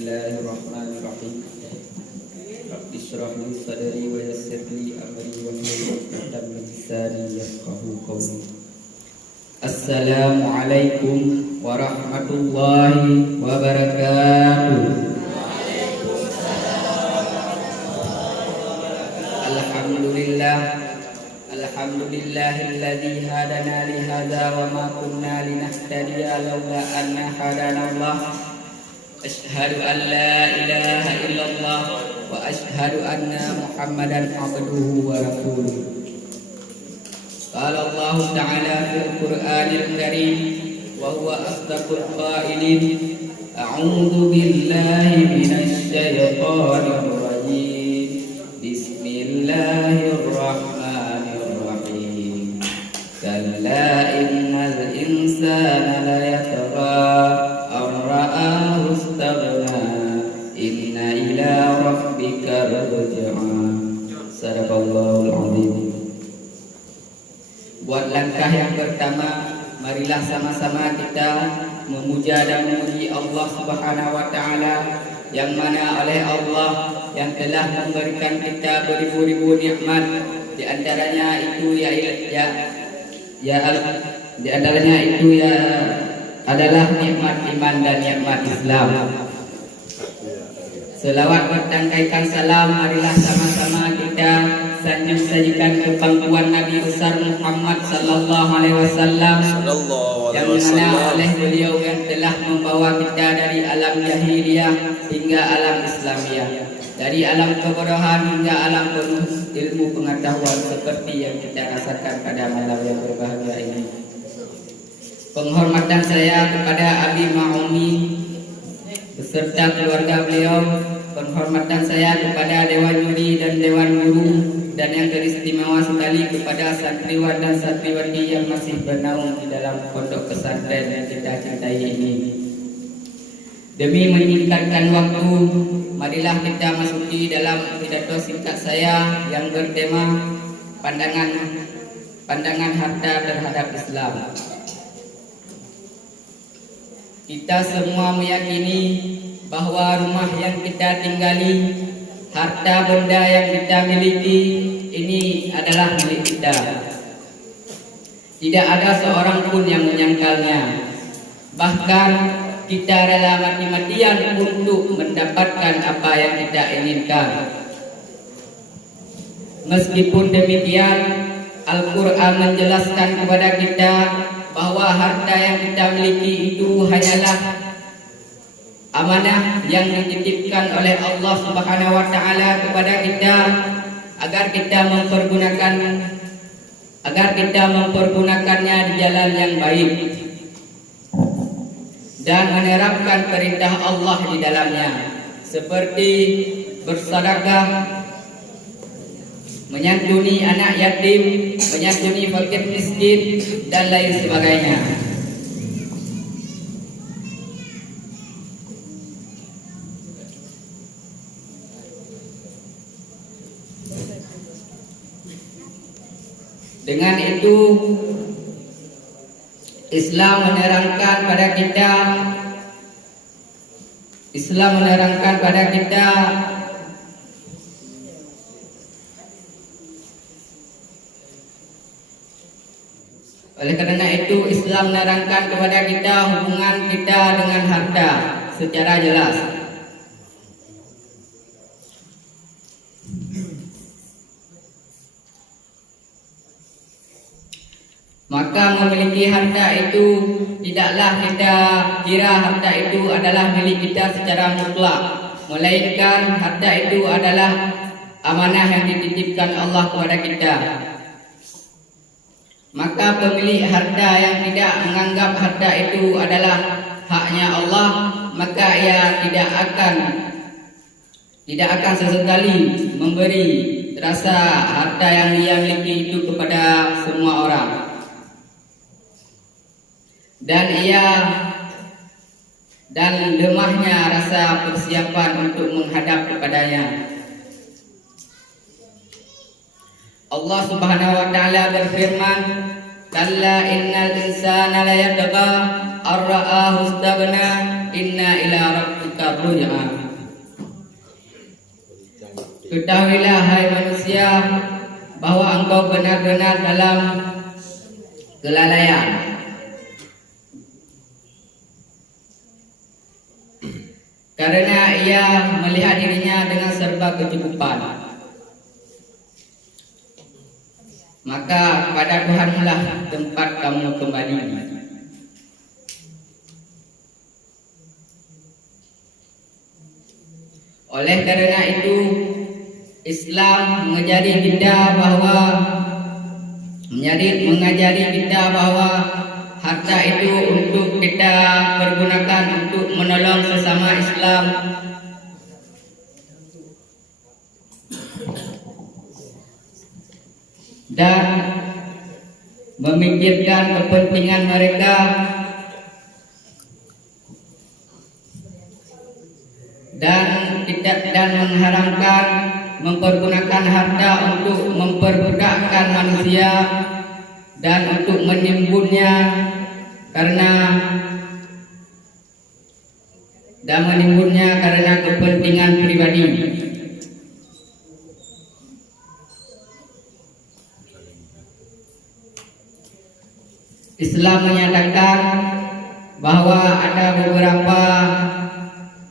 Bismillahirrahmanirrahim. Rabbi shrah li sadri wa yassir li amri wahlul 'uqdatam min lisani yafqahu qawli. Assalamualaikum warahmatullahi wabarakatuh. Alhamdulillahilladzi hadana li hadza wa ma kunna linahtadiya laula an hadanallah. Asyhadu an la ilaha illallah wa asyhadu anna Muhammadan abduhu wa rasuluh. Qala Allah ta'ala fil Qur'anil Karim wa huwa asdaqul qailin. A'udzu billahi minasy syaithanir rajim. Bismillahirrahmanirrahim. Kalla innal insana la yatgha ar-ra'ahu istaghna. Inna ila rabbika ruj'an. Sadaqallahul azim. Buat langkah yang pertama, marilah sama-sama kita memuja dan memuji Allah Subhanahu wa taala, yang mana oleh Allah yang telah memberikan kita beribu-ribu nikmat. Di antaranya itu adalah nikmat iman dan nikmat Islam. Selawat bertangkaikan salam, marilah sama-sama kita sajikan kepangkuan Nabi besar Muhammad sallallahu alaihi wasallam, yang mana oleh beliau yang telah membawa kita dari alam jahiliyah hingga alam Islamiyah, dari alam kebodohan hingga alam penuh ilmu pengetahuan seperti yang kita rasakan pada malam yang berbahagia ini. Penghormatan saya kepada Abi Ma'umi beserta keluarga beliau, penghormatan saya kepada Dewan Juri dan Dewan Guru, dan yang teristimewa sekali kepada santriwan dan santriwati yang masih bernaung di dalam pondok pesantren yang kita cintai ini. Demi menyingkatkan waktu, marilah kita masuki dalam pidato singkat saya yang bertema pandangan harta terhadap Islam. Kita semua meyakini bahwa rumah yang kita tinggali, harta benda yang kita miliki, ini adalah milik kita. Tidak ada seorang pun yang menyangkalnya. Bahkan kita rela mati-matian untuk mendapatkan apa yang kita inginkan. Meskipun demikian, Al-Quran menjelaskan kepada kita bahwa harta yang kita miliki itu hanyalah amanah yang dititipkan oleh Allah Subhanahu wa taala kepada kita agar kita mempergunakannya di jalan yang baik dan menerapkan perintah Allah di dalamnya, seperti bersedekah, menyantuni anak yatim, menyantuni fakir miskin, dan lain sebagainya. Dengan itu, Islam menerangkan pada kita oleh karena itu Islam menerangkan kepada kita hubungan kita dengan harta secara jelas. Maka memiliki harta itu tidaklah kita kira harta itu adalah milik kita secara mutlak, melainkan harta itu adalah amanah yang dititipkan Allah kepada kita. Maka pemilik harta yang tidak menganggap harta itu adalah haknya Allah, maka ia tidak akan sesekali memberi rasa harta yang dia miliki itu kepada semua orang. Dan lemahnya rasa persiapan untuk menghadap kepadanya. Allah Subhanahu wa taala berfirman, "Kalla innal insana la yatgha ar-ra'ahu istaghna inna ila rabbika dulu ya. Ketahuilah hai manusia bahwa engkau benar-benar dalam kelalaian. Karena ia melihat dirinya dengan serba kecukupan. Maka pada Tuhanlah tempat kamu kembali. Oleh karena itu, Islam mengajari kita bahwa harta itu untuk kita pergunakan untuk menolong sesama Islam, dan memikirkan kepentingan mereka, dan mengharamkan mempergunakan harta untuk memperbudakkan manusia dan untuk menimbunnya karena kepentingan pribadi. Islam menyatakan bahwa ada beberapa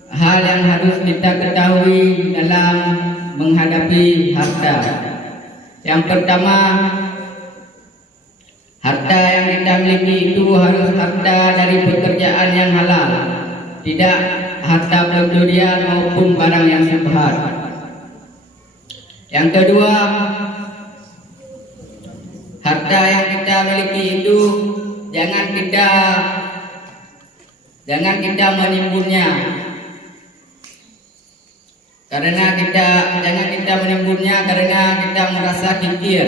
hal yang harus kita ketahui dalam menghadapi harta. Yang pertama, harta yang kita miliki itu harus harta dari pekerjaan yang halal, tidak harta pencurian maupun barang yang syubhat. Yang kedua, harta yang kita miliki itu jangan kita menimbunnya. Karena kita merasa kikir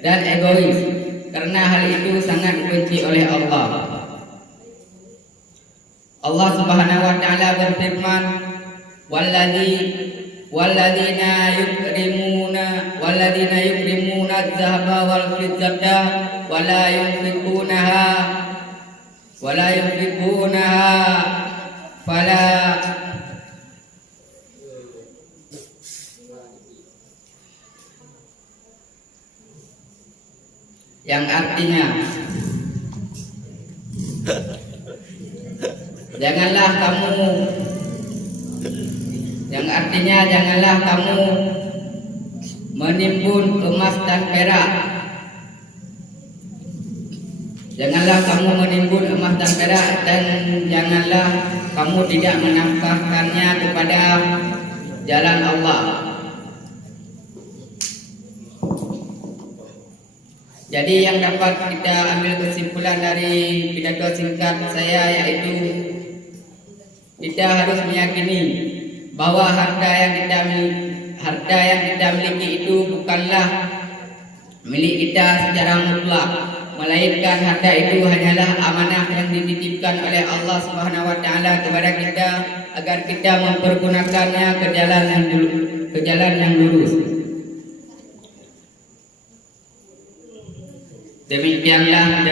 dan egois. Karena hal itu sangat dibenci oleh Allah. Allah Subhanahu wa taala berfirman, walladzina yukrimuna adh-dhahaba wal fiddata wala yunfiqunaha fala yang artinya janganlah kamu menimbun emas dan perak. Dan janganlah kamu tidak menafkahkannya kepada jalan Allah. Jadi yang dapat kita ambil kesimpulan dari pidato singkat saya yaitu kita harus meyakini bahwa harta yang kita miliki itu bukanlah milik kita secara mutlak, melainkan harta itu hanyalah amanah yang dititipkan oleh Allah Subhanahu wa taala kepada kita agar kita mempergunakannya ke jalan yang lurus. Demikianlah